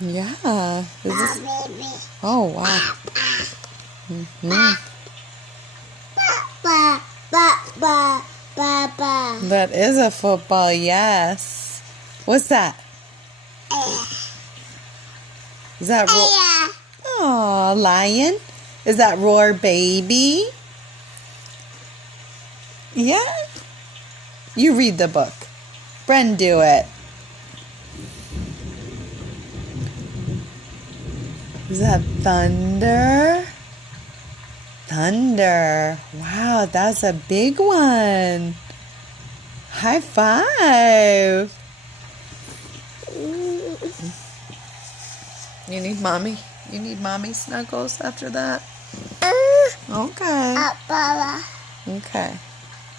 Yeah. Is this... Oh, wow. Mm-hmm. That is a football, yes. What's that? Is that roar? Oh, lion? Is that roar baby? Yeah. You read the book. Bren, do it. Is that thunder? Thunder. Wow, that's a big one. High five. You need mommy? You need mommy snuggles after that? Okay. Okay.